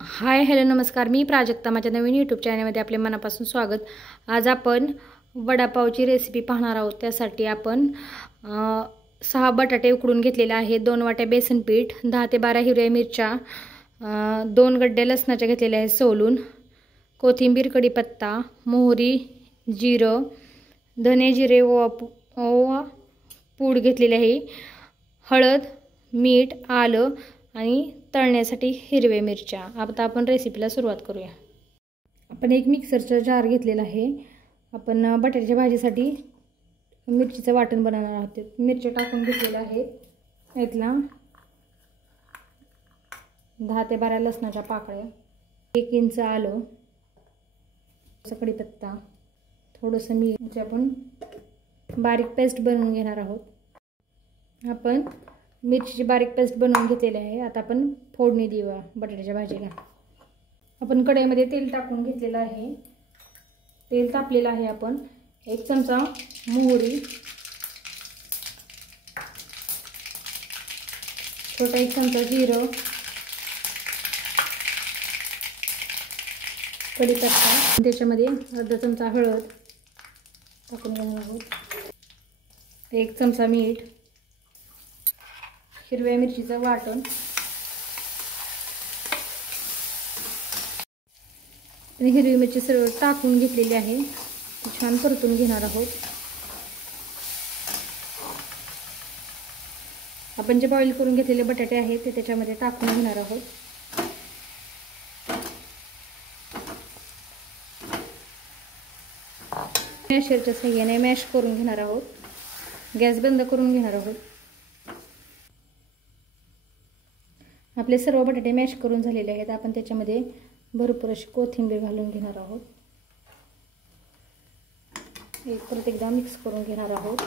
Hi hello नमस्कार, मी प्राजक्ता. माझ्या नवीन YouTube चॅनलमध्ये आपले मनापासून स्वागत. आज आपण वडापावची रेसिपी पाहणार आहोत. त्यासाठी आपण 6 बटाटे उकडून घेतलेले आहेत, 2 वाट्या बेसन पीठ, 10 ते 12 हिरव्या मिरच्या, 2 गड्डे लसणाच्या घेतलेल्या आहेत सोलून, कोथिंबीर, कढीपत्ता, मोहरी, जिरं, धने जिरे ओवा पूड घेतलेली आहे, हळद, मीठ, आलं आणि तळण्यासाठी हिरव्या मिरच्या. आता आपण रेसिपीला सुरुवात करूया. आपण एक मिक्सरचा जार घेतलेला आहे. आपण बटाट्याच्या भाजीसाठी मिरचीचं वाटण बनवणार आहोत. मिरच्या टाकून घेतलेल्या आहेत. यातला 10 ते 12 लसणाच्या पाकळ्या, 1 इंच आलं, कढीपत्ता, थोडंसं मीठ. आपण बारीक पेस्ट बनवून घेणार आहोत. आपण मिरचीची बारीक पेस्ट बनवून घेतलेली आहे. आता आपण फोडणी देऊया बटाट्याच्या भाजीला. आपण कढईमध्ये तेल टाकून घेतलेलं आहे. तेल तापलेलं आहे. आपण 1 चमचा मोहरी, छोटा 1 चमचा जिरं, कढीपत्ता, त्याच्यामध्ये अर्धा चमचा हळद टाकून घेणार आहोत, 1 चमचा मीठ, हिरव्या मिरचीचं वाटण, हिरवी मिरची सर्व टाकून घेतलेली आहे. छान परतून घेणार आहोत. आपण जे बॉईल करून घेतलेले बटाटे आहेत ते त्याच्यामध्ये टाकून घेणार आहोत. मॅशरच्या साहाय्याने मॅश करून घेणार आहोत. गॅस बंद करून घेणार आहोत. आपले सर्व बटाटे मॅश करून झालेले आहेत. आपण त्याच्यामध्ये भरपूर अशी कोथिंबीर घालून घेणार आहोत. परत एकदा मिक्स करून घेणार आहोत.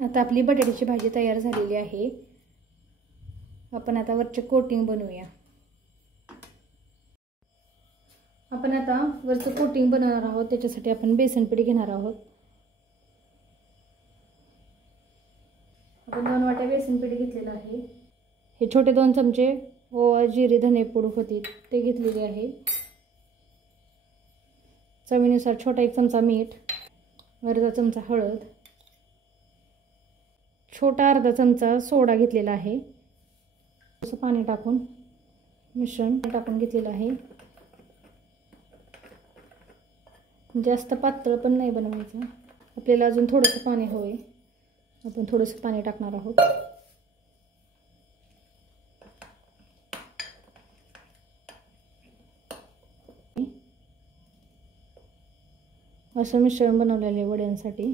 आता आपली बटाट्याची भाजी तयार झालेली आहे. आपण आता वरचे कोटिंग बनवूया. आपण आता वरचं कोटिंग बनवणार आहोत. त्याच्यासाठी आपण बेसन पीठ घेणार आहोत. आपण 2 वाट्या बेसन पीठ घेतलेलं आहे. हे छोटे 2 चमचे ओवा, जिरे, धने पूड होती ते घेतलेले आहे. चवीनुसार छोटा 1 चमचा मीठ, अर्धा चमचा हळद, छोटा अर्धा चमचा सोडा घेतलेला आहे. थोडंसं पाणी टाकून मिश्रण टाकून घेतलेलं आहे. जास्त पातळ पण नाही बनवायचं. आपल्याला अजून थोडंसं पाणी हवंय. आपण थोडंसं पाणी टाकणार आहोत. असं मिश्रण बनवलेले वड्यांसाठी.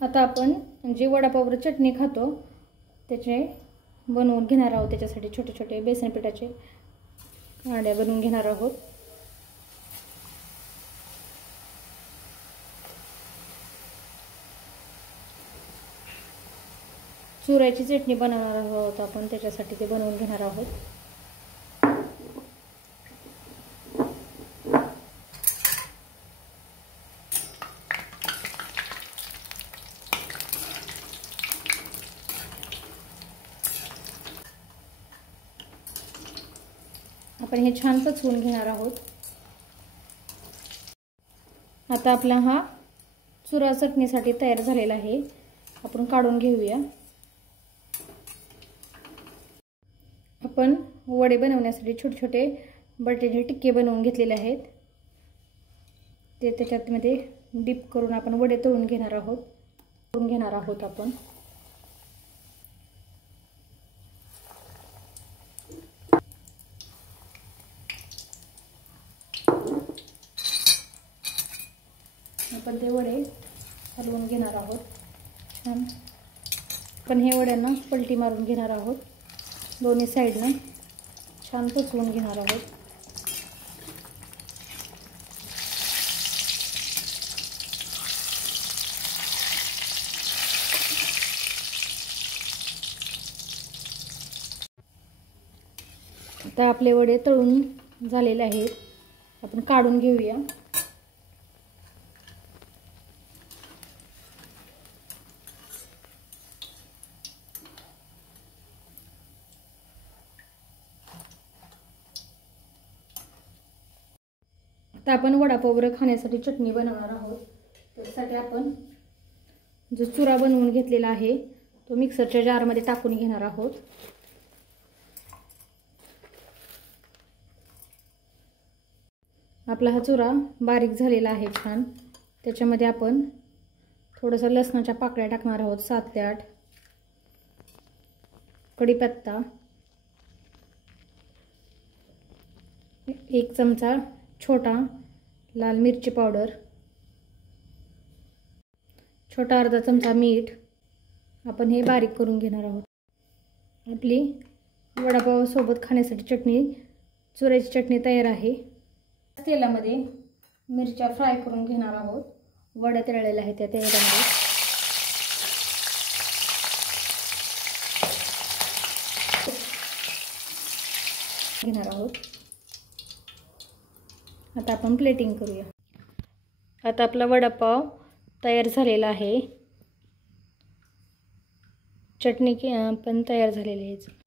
आता आपण जे वडापाववर चटणी खातो त्याचे बनवून घेणार आहोत. त्याच्यासाठी छोटे छोटे बेसन पिठाचे आड्या बनवून घेणार आहोत. चुऱ्याची चटणी बनवणार आहोत आपण, त्याच्यासाठी ते बनवून घेणार आहोत. आपण हे छान पचवून घेणार आहोत. आता आपला हा चुरा चटणीसाठी तयार झालेला आहे. आपण काढून घेऊया. आपण वडे बनवण्यासाठी छोटे छोटे बटाट्याचे टिक्के बनवून घेतलेले आहेत. ते त्याच्यामध्ये डीप करून आपण वडे तळून घेणार आहोत. आपण ते वडे हलवून घेणार आहोत. छान आपण हे वड्यांना पलटी मारून घेणार आहोत. दोन्ही साईडने छान पचवून घेणार आहोत. आता आपले वडे तळून झालेले आहेत, आपण काढून घेऊया. आता आपण वडापाव खाण्यासाठी चटणी बनवणार आहोत. त्यासाठी आपण जो चुरा बनवून घेतलेला आहे तो मिक्सरच्या जारमध्ये टाकून घेणार आहोत. आपला हा चुरा बारीक झालेला आहे छान. त्याच्यामध्ये आपण थोडंसं लसणाच्या पाकळ्या टाकणार आहोत, 7 ते 8. कढीपत्ता, 1 चमचा छोटा लाल मिरची पावडर, छोटा अर्धा चमचा मीठ. आपण हे बारीक करून घेणार आहोत. आपली वडापाव सोबत खाण्यासाठी चटणी, चुऱ्याची चटणी तयार आहे. तेलामध्ये मिरच्या फ्राय करून घेणार आहोत. वड्या तळलेल्या आहेत त्या तेलामध्ये. घेणार आहोत. आता आपण प्लेटिंग करूया. आता आपला वडापाव तयार झालेला आहे. चटणी पण तयार झालेली आहे.